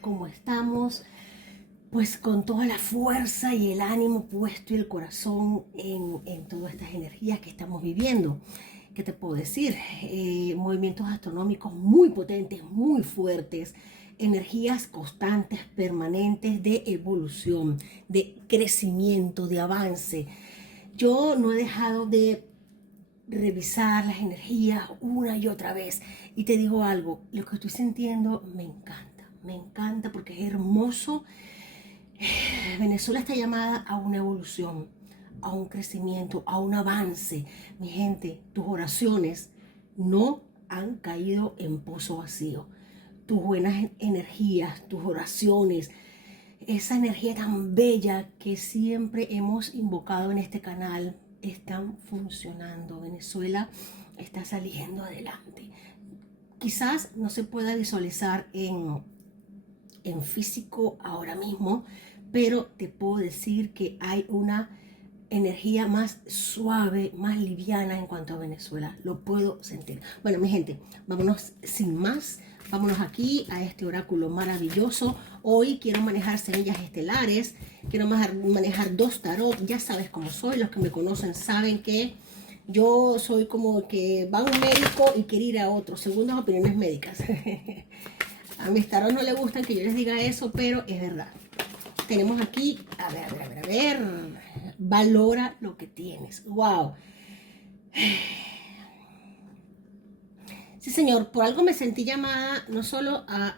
como estamos, pues con toda la fuerza y el ánimo puesto y el corazón en todas estas energías que estamos viviendo. ¿Qué te puedo decir? Movimientos astronómicos muy potentes, muy fuertes, energías constantes, permanentes de evolución, de crecimiento, de avance. Yo no he dejado de revisar las energías una y otra vez. Y te digo algo, lo que estoy sintiendo me encanta porque es hermoso. Venezuela está llamada a una evolución, a un crecimiento, a un avance. Mi gente, tus oraciones no han caído en pozo vacío. Tus buenas energías, tus oraciones, esa energía tan bella que siempre hemos invocado en este canal, están funcionando. Venezuela está saliendo adelante. Quizás no se pueda visualizar en físico ahora mismo, pero te puedo decir que hay una energía más suave, más liviana en cuanto a Venezuela. Lo puedo sentir. Bueno, mi gente, vámonos sin más. Vámonos aquí a este oráculo maravilloso. Hoy quiero manejar semillas estelares. Quiero manejar 2 tarot. Ya sabes cómo soy. Los que me conocen saben que yo soy como que va a un médico y quiere ir a otro. Segundas opiniones médicas. A mis tarot no le gustan que yo les diga eso, pero es verdad. Tenemos aquí, a ver. Valora lo que tienes. ¡Wow! Sí, señor, por algo me sentí llamada no solo a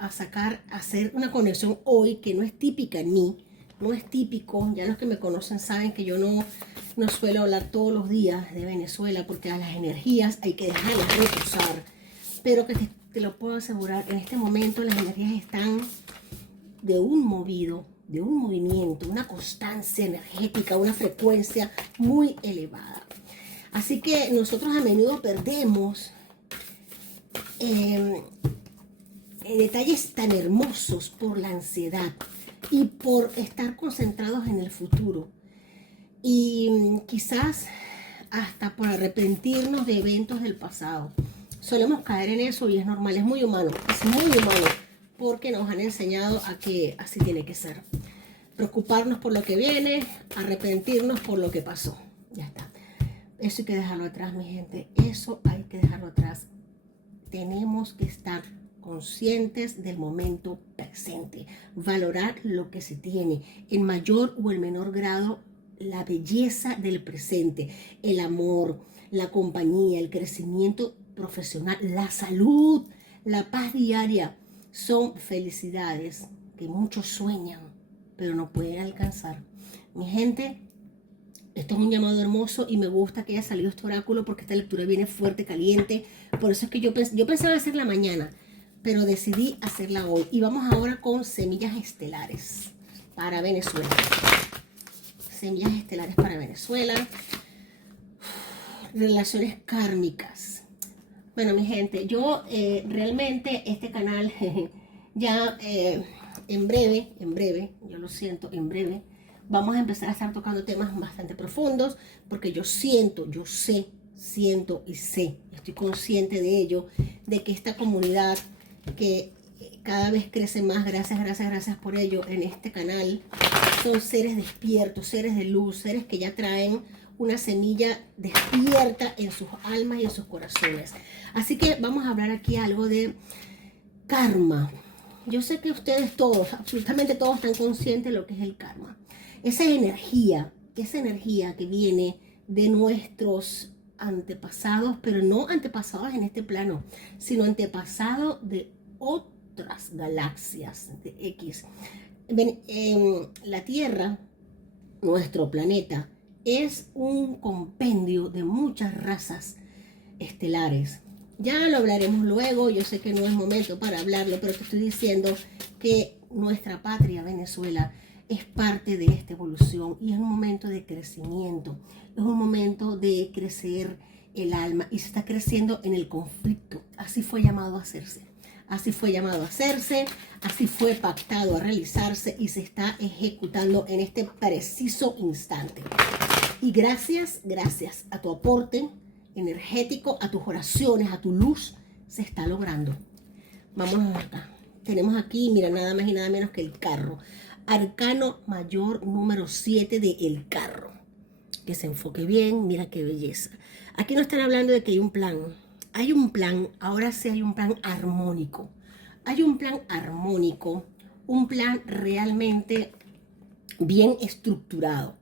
hacer una conexión hoy que no es típica en mí, no es típico. Ya los que me conocen saben que yo no suelo hablar todos los días de Venezuela porque a las energías hay que dejarlas reposar. Pero que te lo puedo asegurar, en este momento las energías están de un movimiento, una constancia energética, una frecuencia muy elevada. Así que nosotros a menudo perdemos detalles tan hermosos por la ansiedad y por estar concentrados en el futuro. Y quizás hasta por arrepentirnos de eventos del pasado. Solemos caer en eso y es normal, es muy humano, porque nos han enseñado a que así tiene que ser. Preocuparnos por lo que viene, arrepentirnos por lo que pasó. Ya está. Eso hay que dejarlo atrás, mi gente. Eso hay que dejarlo atrás. Tenemos que estar conscientes del momento presente. Valorar lo que se tiene. En mayor o en menor grado, la belleza del presente. El amor, la compañía, el crecimiento profesional, la salud, la paz diaria. Son felicidades que muchos sueñan, pero no pueden alcanzar. Mi gente, esto es un llamado hermoso y me gusta que haya salido este oráculo porque esta lectura viene fuerte, caliente. Por eso es que yo pensaba hacerla mañana, pero decidí hacerla hoy. Y vamos ahora con semillas estelares para Venezuela. Semillas estelares para Venezuela. Relaciones kármicas. Bueno, mi gente, yo realmente este canal ya en breve, yo lo siento, en breve, vamos a empezar a estar tocando temas bastante profundos, porque yo siento y sé, estoy consciente de ello, de que esta comunidad que cada vez crece más, gracias por ello, en este canal, son seres despiertos, seres de luz, seres que ya traen una semilla despierta en sus almas y en sus corazones. Así que vamos a hablar aquí algo de karma. Yo sé que ustedes todos, absolutamente todos, están conscientes de lo que es el karma. Esa energía que viene de nuestros antepasados, pero no antepasados en este plano, sino antepasados de otras galaxias de X. La Tierra, nuestro planeta, es un compendio de muchas razas estelares. Ya lo hablaremos luego, yo sé que no es momento para hablarlo, pero te estoy diciendo que nuestra patria, Venezuela, es parte de esta evolución y es un momento de crecimiento, es un momento de crecer el alma y se está creciendo en el conflicto. Así fue llamado a hacerse. Así fue llamado a hacerse, así fue pactado a realizarse y se está ejecutando en este preciso instante. Y gracias a tu aporte energético, a tus oraciones, a tu luz, se está logrando. Vámonos acá. tenemos aquí, mira, nada más y nada menos que el carro. Arcano mayor número 7 de el carro. Que se enfoque bien, mira qué belleza. Aquí no están hablando de que hay un plan. Hay un plan, ahora sí hay un plan armónico. Hay un plan armónico, un plan realmente bien estructurado.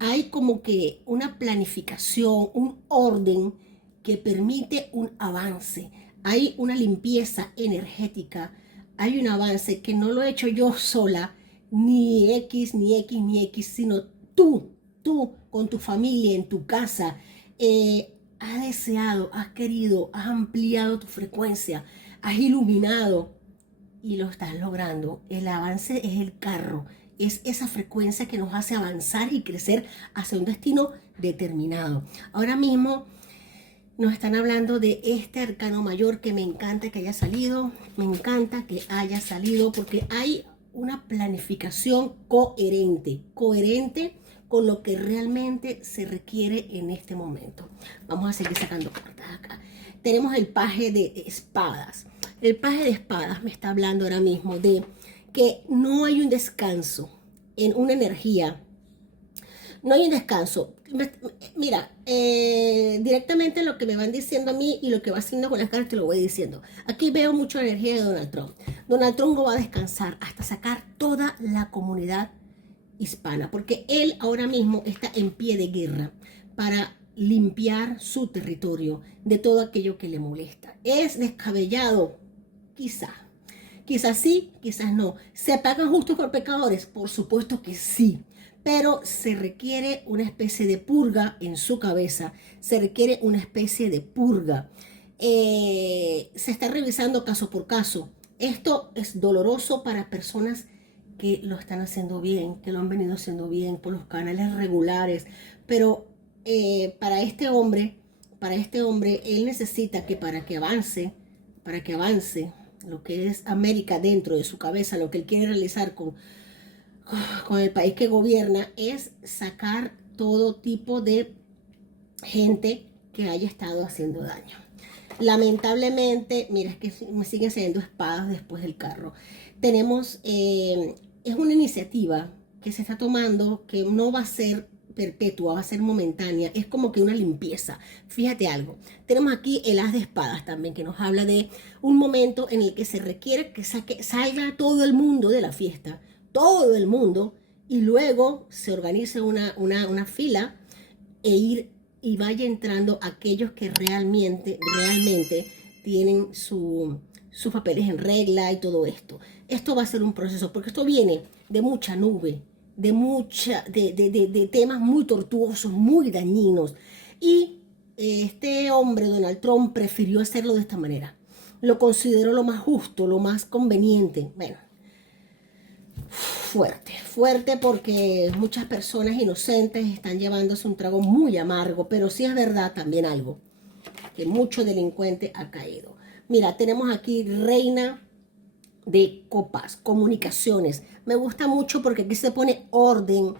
Hay como que una planificación, un orden que permite un avance. Hay una limpieza energética, hay un avance que no lo he hecho yo sola, ni X, ni X, ni X, sino tú con tu familia, en tu casa, has deseado, has querido, has ampliado tu frecuencia, has iluminado y lo estás logrando. El avance es el carro, es esa frecuencia que nos hace avanzar y crecer hacia un destino determinado. Ahora mismo nos están hablando de este arcano mayor que me encanta que haya salido, me encanta que haya salido porque hay una planificación coherente con lo que realmente se requiere en este momento. Vamos a seguir sacando cartas acá. Tenemos el paje de espadas. El paje de espadas me está hablando ahora mismo de que no hay un descanso en una energía. No hay un descanso. Mira, directamente lo que me van diciendo a mí y lo que va haciendo con las cartas te lo voy diciendo. Aquí veo mucha energía de Donald Trump. Donald Trump no va a descansar hasta sacar toda la comunidad hispana, porque él ahora mismo está en pie de guerra para limpiar su territorio de todo aquello que le molesta. ¿Es descabellado? Quizás sí, quizás no. ¿Se pagan justos por pecadores? Por supuesto que sí. Pero se requiere una especie de purga en su cabeza, se requiere una especie de purga. Se está revisando caso por caso. Esto es doloroso para personas que lo están haciendo bien, que lo han venido haciendo bien por los canales regulares, pero para este hombre, él necesita que para que avance lo que es América dentro de su cabeza, lo que él quiere realizar con el país que gobierna, es sacar todo tipo de gente que haya estado haciendo daño. Lamentablemente, mira, es que me siguen saliendo espadas después del carro. Tenemos, es una iniciativa que se está tomando que no va a ser perpetua, va a ser momentánea, es como que una limpieza. Fíjate algo, tenemos aquí el as de espadas también, que nos habla de un momento en el que se requiere que salga todo el mundo de la fiesta, todo el mundo, y luego se organice una fila y vaya entrando aquellos que realmente tienen sus papeles en regla y todo esto. Esto va a ser un proceso, porque esto viene de mucha nube, de temas muy tortuosos, muy dañinos. Y este hombre, Donald Trump, prefirió hacerlo de esta manera. Lo consideró lo más justo, lo más conveniente. Bueno, fuerte porque muchas personas inocentes están llevándose un trago muy amargo, pero sí es verdad también algo, que mucho delincuente ha caído. Mira, tenemos aquí reina de copas, comunicaciones. Me gusta mucho porque aquí se pone orden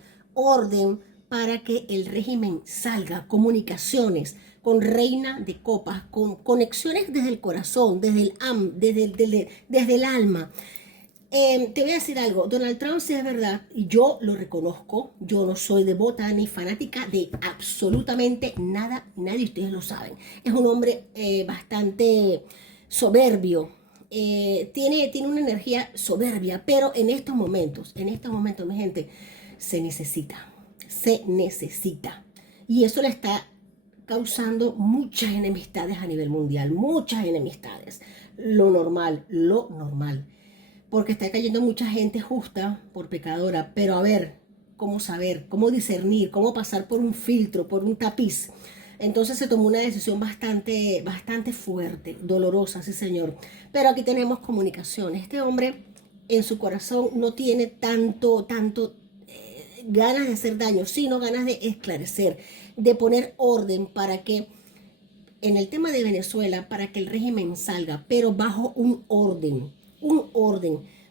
para que el régimen salga, comunicaciones con reina de copas, con conexiones desde el corazón, desde el alma. Te voy a decir algo, Donald Trump sí es verdad, y yo lo reconozco, yo no soy devota ni fanática de absolutamente nada, nadie, ustedes lo saben. Es un hombre bastante soberbio, tiene una energía soberbia, pero en estos momentos, mi gente, se necesita. Y eso le está causando muchas enemistades a nivel mundial, muchas enemistades. Lo normal. Porque está cayendo mucha gente justa por pecadora, pero a ver, cómo saber, cómo discernir, cómo pasar por un filtro, por un tapiz. Entonces se tomó una decisión bastante fuerte, dolorosa, sí señor. Pero aquí tenemos comunicación. Este hombre en su corazón no tiene tanto ganas de hacer daño, sino ganas de esclarecer, de poner orden para que en el tema de Venezuela, para que el régimen salga, pero bajo un orden.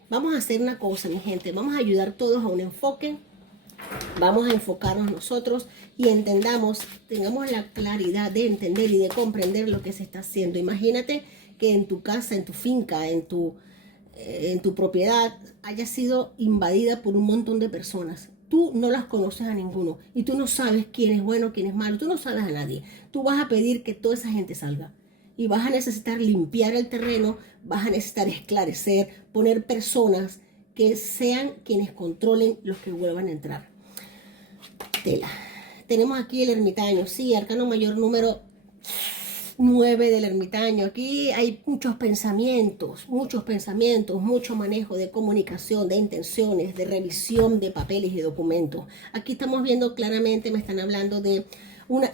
Vamos a hacer una cosa, mi gente, vamos a ayudar todos a un enfoque, vamos a enfocarnos nosotros y tengamos la claridad de entender y de comprender lo que se está haciendo. Imagínate que en tu casa, en tu finca, en tu propiedad haya sido invadida por un montón de personas. Tú no las conoces a ninguno y tú no sabes quién es bueno, quién es malo, tú no sabes a nadie. Tú vas a pedir que toda esa gente salga y vas a necesitar limpiar el terreno, vas a necesitar esclarecer, poner personas que sean quienes controlen los que vuelvan a entrar. Tela. Tenemos aquí el ermitaño, sí, arcano mayor número 9 del ermitaño. Aquí hay mucho mucho manejo de comunicación, de intenciones, de revisión de papeles y documentos. Aquí estamos viendo claramente, me están hablando de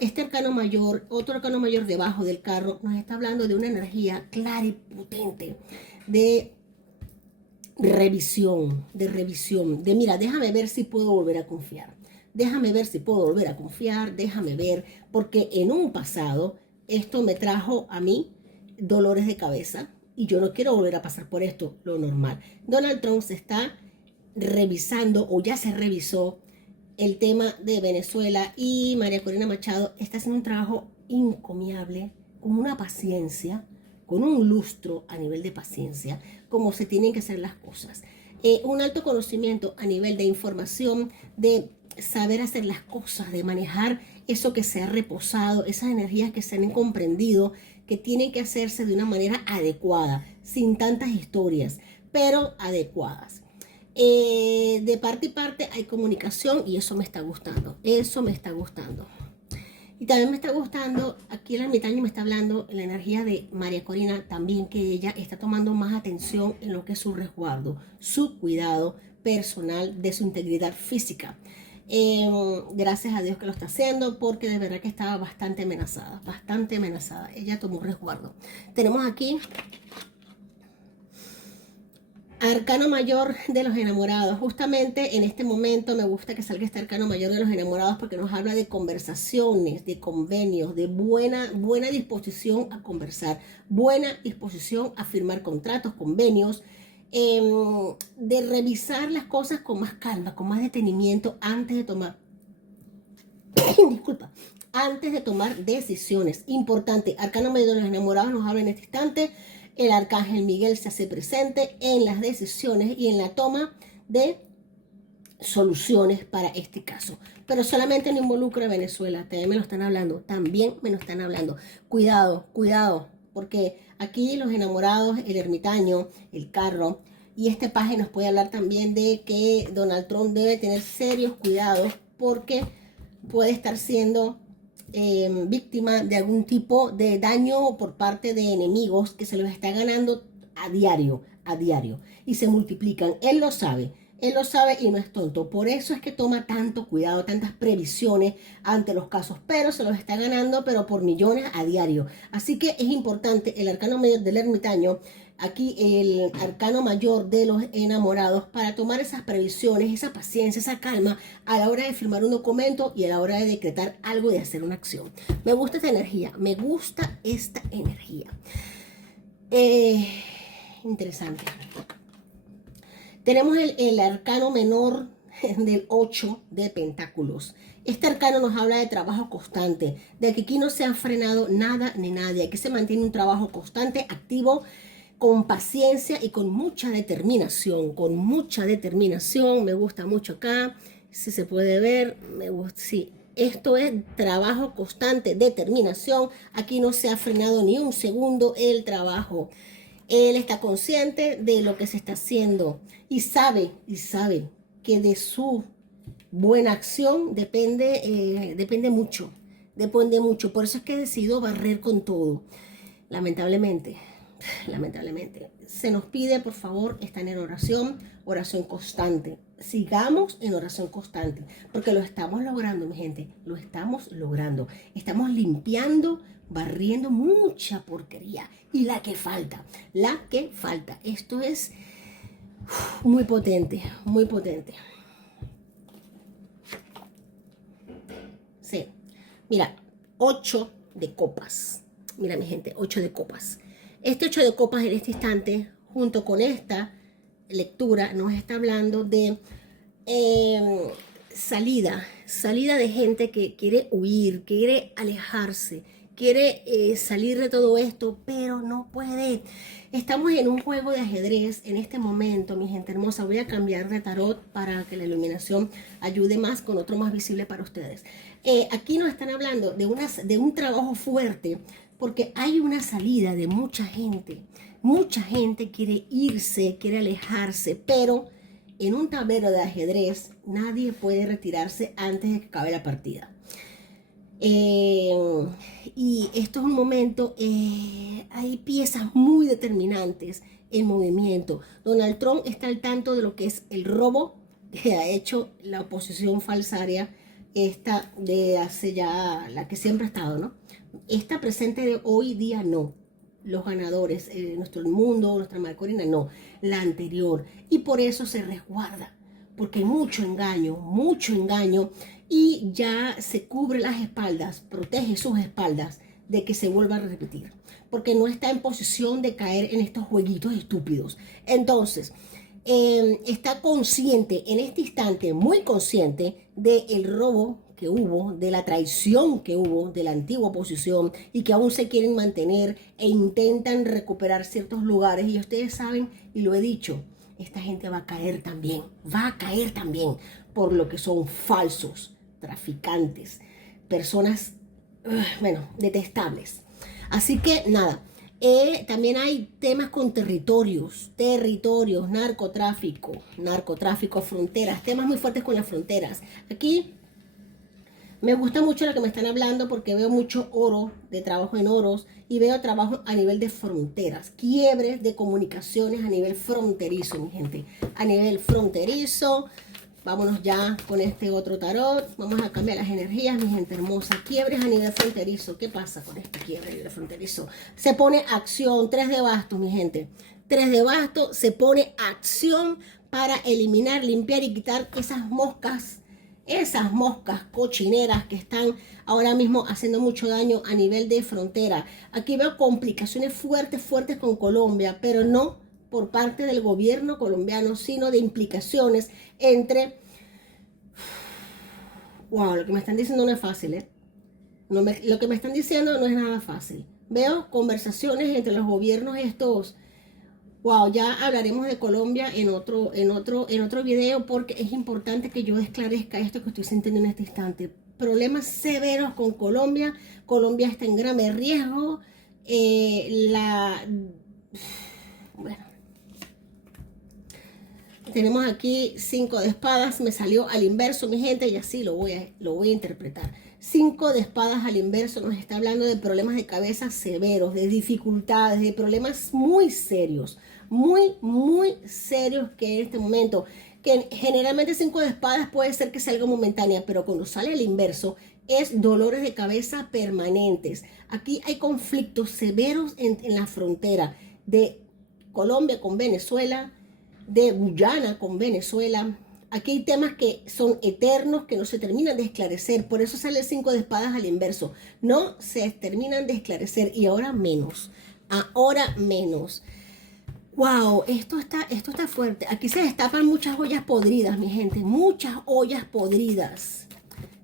este arcano mayor, otro arcano mayor debajo del carro, nos está hablando de una energía clara y potente, de revisión, de mira, déjame ver si puedo volver a confiar. Déjame ver, porque en un pasado esto me trajo a mí dolores de cabeza y yo no quiero volver a pasar por esto, lo normal. Donald Trump se está revisando o ya se revisó el tema de Venezuela y María Corina Machado está haciendo un trabajo encomiable, con una paciencia, con un lustro a nivel de paciencia, como se tienen que hacer las cosas. Un alto conocimiento a nivel de información, de saber hacer las cosas, de manejar eso que se ha reposado, esas energías que se han comprendido, que tienen que hacerse de una manera adecuada, sin tantas historias, pero adecuadas. De parte y parte hay comunicación y eso me está gustando, Y también me está gustando, aquí el ermitaño me está hablando en la energía de María Corina, también que ella está tomando más atención en lo que es su resguardo, su cuidado personal de su integridad física. Gracias a Dios que lo está haciendo, porque de verdad que estaba bastante amenazada. Ella tomó resguardo. Tenemos aquí arcano mayor de los enamorados. Justamente en este momento me gusta que salga este arcano mayor de los enamorados porque nos habla de conversaciones, de convenios, de buena disposición a conversar, buena disposición a firmar contratos, convenios, de revisar las cosas con más calma, con más detenimiento antes de tomar antes de tomar decisiones. Importante, arcano mayor de los enamorados nos habla en este instante. El arcángel Miguel se hace presente en las decisiones y en la toma de soluciones para este caso. Pero solamente no involucra a Venezuela. También me lo están hablando. Cuidado, porque aquí los enamorados, el ermitaño, el carro y este paje nos puede hablar también de que Donald Trump debe tener serios cuidados porque puede estar siendo víctima de algún tipo de daño por parte de enemigos que se los está ganando a diario y se multiplican. Él lo sabe y no es tonto. Por eso es que toma tanto cuidado, tantas previsiones ante los casos, pero se los está ganando, pero por millones a diario. Así que es importante el arcano mayor del ermitaño, aquí el arcano mayor de los enamorados, para tomar esas previsiones, esa paciencia, esa calma a la hora de firmar un documento y a la hora de decretar algo y de hacer una acción. Me gusta esta energía, interesante. Tenemos el arcano menor del 8 de pentáculos. Este arcano nos habla de trabajo constante, de que aquí no se ha frenado nada ni nadie, que se mantiene un trabajo constante, activo, con paciencia y con mucha determinación, me gusta mucho acá, si se puede ver, me gusta, sí. Esto es trabajo constante, determinación, aquí no se ha frenado ni un segundo el trabajo. Él está consciente de lo que se está haciendo y sabe que de su buena acción depende mucho. Por eso es que decidido barrer con todo. Lamentablemente, se nos pide, por favor, estar en oración constante. Sigamos en oración constante, porque lo estamos logrando, mi gente, lo estamos logrando. Estamos limpiando, barriendo mucha porquería. Y la que falta. Esto es muy potente. Sí, mira, 8 de copas. Mira, mi gente, 8 de copas. Este 8 de copas en este instante, junto con esta lectura, nos está hablando de salida de gente que quiere huir, quiere alejarse, quiere salir de todo esto, pero no puede. Estamos en un juego de ajedrez en este momento, mi gente hermosa. Voy a cambiar de tarot para que la iluminación ayude más con otro más visible para ustedes. Aquí nos están hablando de un trabajo fuerte, porque hay una salida de mucha gente. Mucha gente quiere irse, quiere alejarse, pero en un tablero de ajedrez nadie puede retirarse antes de que acabe la partida. Y esto es un momento, hay piezas muy determinantes en movimiento. Donald Trump está al tanto de lo que es el robo que ha hecho la oposición falsaria, esta de hace ya, la que siempre ha estado, ¿no? Esta presente de hoy día no. Los ganadores, nuestro mundo, nuestra Marcorina, no, la anterior. Y por eso se resguarda, porque hay mucho engaño, y ya se cubre las espaldas, protege sus espaldas de que se vuelva a repetir, porque no está en posición de caer en estos jueguitos estúpidos. Entonces, está consciente en este instante, muy consciente del robo que hubo, de la traición que hubo de la antigua oposición, y que aún se quieren mantener e intentan recuperar ciertos lugares. Y ustedes saben, y lo he dicho, esta gente va a caer también, por lo que son falsos, traficantes, personas, bueno, detestables. Así que nada, también hay temas con territorios, narcotráfico, fronteras, temas muy fuertes con las fronteras. Aquí me gusta mucho lo que me están hablando, porque veo mucho oro, de trabajo en oros, y veo trabajo a nivel de fronteras, quiebres de comunicaciones a nivel fronterizo, mi gente, a nivel fronterizo. Vámonos ya con este otro tarot. Vamos a cambiar las energías, mi gente hermosa. Quiebres a nivel fronterizo. ¿Qué pasa con este quiebre a nivel fronterizo? Se pone acción, 3 de bastos, mi gente. 3 de bastos, se pone acción para eliminar, limpiar y quitar esas moscas cochineras que están ahora mismo haciendo mucho daño a nivel de frontera. Aquí veo complicaciones fuertes con Colombia, pero no por parte del gobierno colombiano, sino de implicaciones entre... Wow, lo que me están diciendo no es fácil, ¿eh? Lo que me están diciendo no es nada fácil. Veo conversaciones entre los gobiernos estos. Wow, ya hablaremos de Colombia en otro video, porque es importante que yo esclarezca esto que estoy sintiendo en este instante. Problemas severos con Colombia. Colombia está en grave riesgo. Bueno, tenemos aquí 5 de espadas, me salió al inverso, mi gente, y así lo voy a interpretar. 5 de espadas al inverso nos está hablando de problemas de cabeza severos, de dificultades, de problemas muy serios, muy serios, que en este momento, que generalmente 5 de espadas puede ser que sea algo momentánea, pero cuando sale al inverso es dolores de cabeza permanentes. Aquí hay conflictos severos en la frontera de Colombia con Venezuela, de Guyana con Venezuela. Aquí hay temas que son eternos, que no se terminan de esclarecer. Por eso sale el 5 de espadas al inverso. No se terminan de esclarecer, y ahora menos. Wow, esto está fuerte. Aquí se destapan muchas ollas podridas, mi gente. Muchas ollas podridas.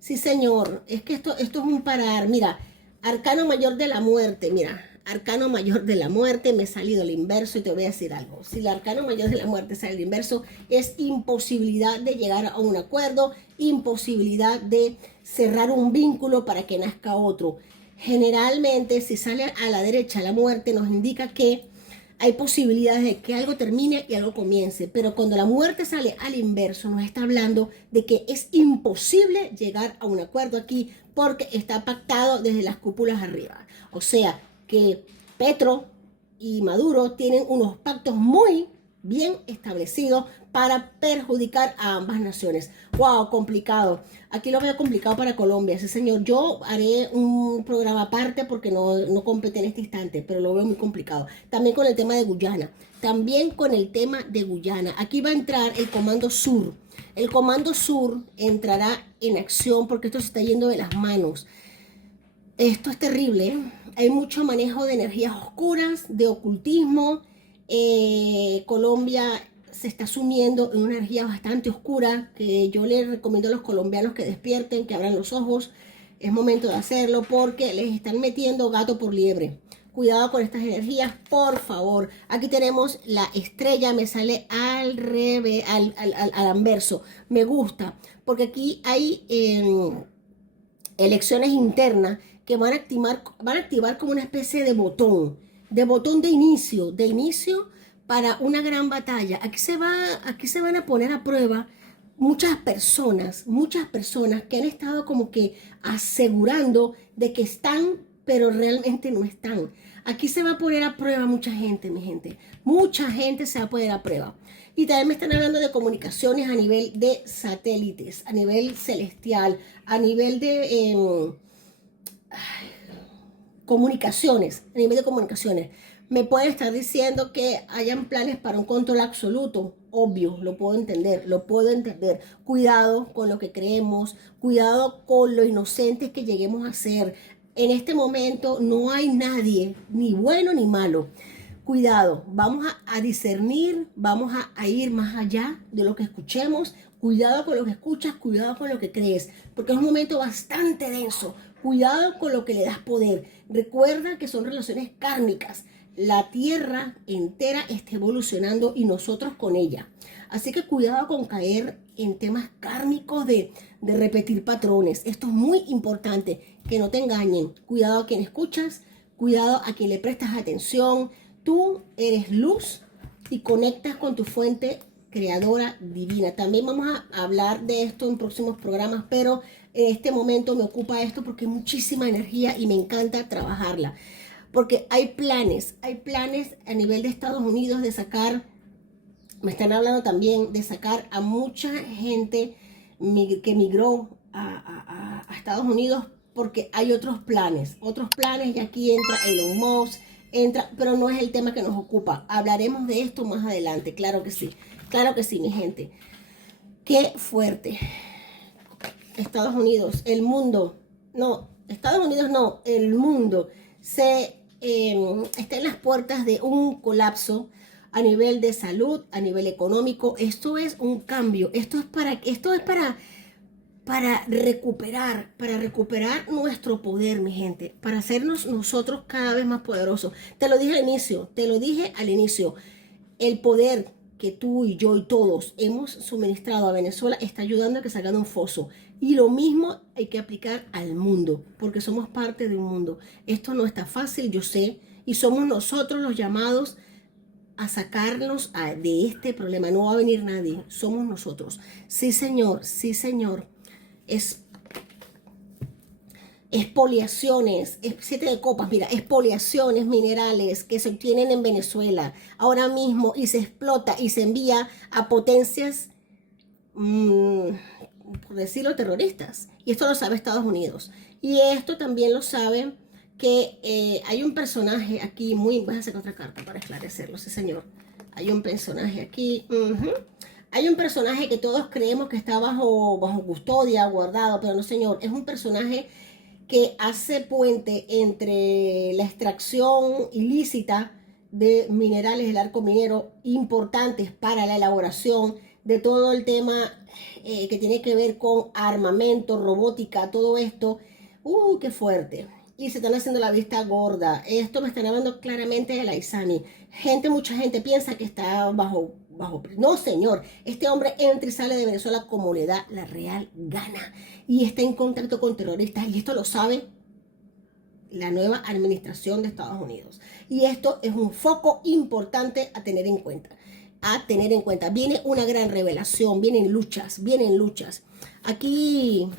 Sí, señor. Es que esto es un parar. Mira, arcano mayor de la muerte. Mira, arcano mayor de la muerte, me ha salido el inverso, y te voy a decir algo. Si el arcano mayor de la muerte sale el inverso, es imposibilidad de llegar a un acuerdo, imposibilidad de cerrar un vínculo para que nazca otro. Generalmente, si sale a la derecha la muerte, nos indica que hay posibilidades de que algo termine y algo comience. Pero cuando la muerte sale al inverso, nos está hablando de que es imposible llegar a un acuerdo aquí, porque está pactado desde las cúpulas arriba. O sea, que Petro y Maduro tienen unos pactos muy bien establecidos para perjudicar a ambas naciones. Wow, complicado. Aquí lo veo complicado para Colombia, sí, señor. Yo haré un programa aparte, porque no compete en este instante, pero lo veo muy complicado. También con el tema de Guyana. Aquí va a entrar el Comando Sur. El Comando Sur entrará en acción, porque esto se está yendo de las manos. Esto es terrible, ¿eh? Hay mucho manejo de energías oscuras, de ocultismo. Colombia se está sumiendo en una energía bastante oscura, que yo les recomiendo a los colombianos que despierten, que abran los ojos. Es momento de hacerlo porque les están metiendo gato por liebre. Cuidado con estas energías, por favor. Aquí tenemos la estrella, me sale al revés, al anverso. Me gusta, porque aquí hay elecciones internas que van a activar como una especie de botón de inicio para una gran batalla. Aquí se van a poner a prueba muchas personas que han estado como que asegurando de que están, pero realmente no están. Aquí se va a poner a prueba mucha gente, mi gente. Mucha gente se va a poner a prueba. Y también me están hablando de comunicaciones a nivel de satélites, a nivel celestial, a nivel de comunicaciones, a nivel de comunicaciones. Me pueden estar diciendo que hayan planes para un control absoluto. Obvio, lo puedo entender, lo puedo entender. Cuidado con lo que creemos, cuidado con lo inocentes que lleguemos a ser. En este momento no hay nadie, ni bueno ni malo. Cuidado, vamos a discernir, vamos a ir más allá de lo que escuchemos. Cuidado con lo que escuchas, cuidado con lo que crees, porque es un momento bastante denso. Cuidado con lo que le das poder. Recuerda que son relaciones kármicas. La Tierra entera está evolucionando y nosotros con ella. Así que cuidado con caer en temas kármicos de repetir patrones. Esto es muy importante, que no te engañen. Cuidado a quien escuchas, cuidado a quien le prestas atención. Tú eres luz y conectas con tu fuente creadora divina. También vamos a hablar de esto en próximos programas, pero en este momento me ocupa esto porque hay muchísima energía y me encanta trabajarla. Porque hay planes a nivel de Estados Unidos de sacar, me están hablando también de sacar a mucha gente que migró a Estados Unidos porque hay otros planes y aquí entra Elon Musk, pero no es el tema que nos ocupa. Hablaremos de esto más adelante, claro que sí, mi gente. Qué fuerte. Estados Unidos, el mundo, no, Estados Unidos no, el mundo está en las puertas de un colapso a nivel de salud, a nivel económico. Esto es un cambio, esto es para recuperar nuestro poder, mi gente, para hacernos nosotros cada vez más poderosos. Te lo dije al inicio, el poder que tú y yo y todos hemos suministrado a Venezuela está ayudando a que salga de un foso. Y lo mismo hay que aplicar al mundo, porque somos parte de un mundo. Esto no está fácil, yo sé, y somos nosotros los llamados a sacarnos de este problema. No va a venir nadie, somos nosotros. Sí, señor, sí, señor. Expoliaciones, 7 de copas, mira, expoliaciones minerales que se obtienen en Venezuela ahora mismo y se explota y se envía a potencias, por decirlo, terroristas. Y esto lo sabe Estados Unidos. Y esto también lo sabe que hay un personaje aquí muy... Voy a hacer otra carta para esclarecerlo, sí señor. Hay un personaje aquí... Hay un personaje que todos creemos que está bajo custodia, guardado, pero no señor, es un personaje que hace puente entre la extracción ilícita de minerales del arco minero importantes para la elaboración de todo el tema que tiene que ver con armamento, robótica, todo esto. ¡Qué fuerte! Y se están haciendo la vista gorda. Esto me están hablando claramente de la ISAMI. Mucha gente piensa que está bajo. No, señor. Este hombre entra y sale de Venezuela como le da la real gana. Y está en contacto con terroristas. Y esto lo sabe la nueva administración de Estados Unidos. Y esto es un foco importante a tener en cuenta. Viene una gran revelación. Vienen luchas. Aquí...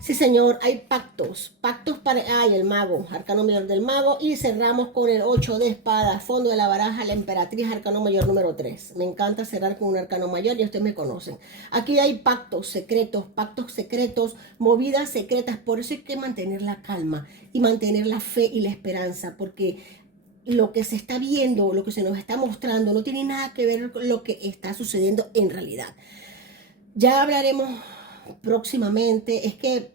Sí, señor, hay pactos para... el mago, arcano mayor del mago. Y cerramos con el 8 de espadas, fondo de la baraja, la emperatriz, arcano mayor número 3. Me encanta cerrar con un arcano mayor, y ustedes me conocen. Aquí hay pactos secretos, movidas secretas. Por eso hay que mantener la calma y mantener la fe y la esperanza, porque lo que se está viendo, lo que se nos está mostrando, no tiene nada que ver con lo que está sucediendo en realidad. Ya hablaremos próximamente, es que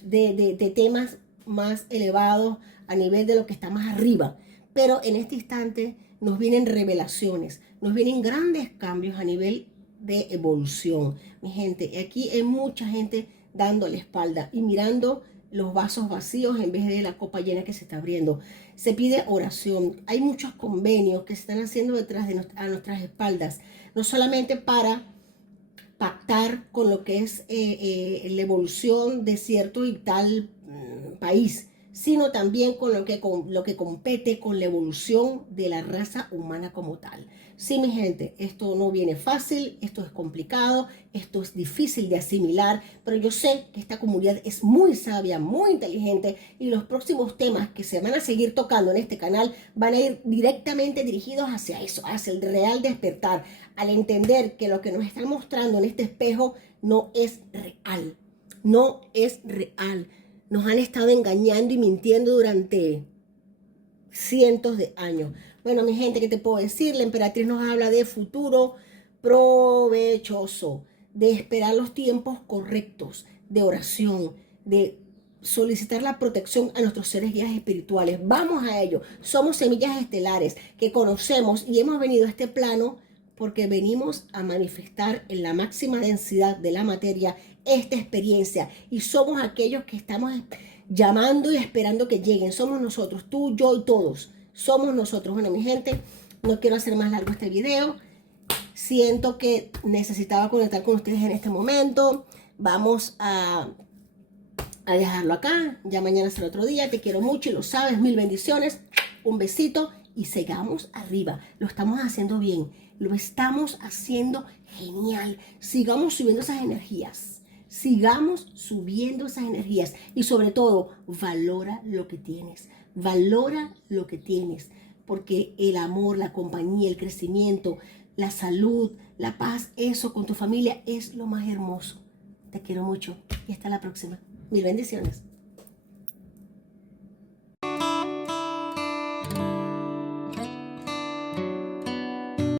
de temas más elevados a nivel de lo que está más arriba, pero en este instante nos vienen revelaciones, nos vienen grandes cambios a nivel de evolución, mi gente. Aquí hay mucha gente dando la espalda y mirando los vasos vacíos en vez de la copa llena que se está abriendo. Se pide oración. Hay muchos convenios que se están haciendo detrás de a nuestras espaldas, no solamente para pactar con lo que es la evolución de cierto y tal país, sino también con lo que compete con la evolución de la raza humana como tal. Sí, mi gente, esto no viene fácil, esto es complicado, esto es difícil de asimilar, pero yo sé que esta comunidad es muy sabia, muy inteligente, y los próximos temas que se van a seguir tocando en este canal van a ir directamente dirigidos hacia eso, hacia el real despertar, al entender que lo que nos están mostrando en este espejo no es real, no es real. Nos han estado engañando y mintiendo durante cientos de años. Bueno, mi gente, ¿qué te puedo decir? La emperatriz nos habla de futuro provechoso, de esperar los tiempos correctos, de oración, de solicitar la protección a nuestros seres guías espirituales. Vamos a ello. Somos semillas estelares que conocemos y hemos venido a este plano porque venimos a manifestar en la máxima densidad de la materia esta experiencia, y somos aquellos que estamos llamando y esperando que lleguen. Somos nosotros, tú, yo y todos. Somos nosotros. Bueno, mi gente, no quiero hacer más largo este video. Siento que necesitaba conectar con ustedes en este momento. Vamos a dejarlo acá. Ya mañana será otro día. Te quiero mucho y lo sabes. Mil bendiciones. Un besito y sigamos arriba. Lo estamos haciendo bien. Lo estamos haciendo genial. Sigamos subiendo esas energías. Sigamos subiendo esas energías. Y sobre todo, valora lo que tienes. Valora lo que tienes. Porque el amor, la compañía, el crecimiento, la salud, la paz, eso con tu familia es lo más hermoso. Te quiero mucho y hasta la próxima. Mil bendiciones.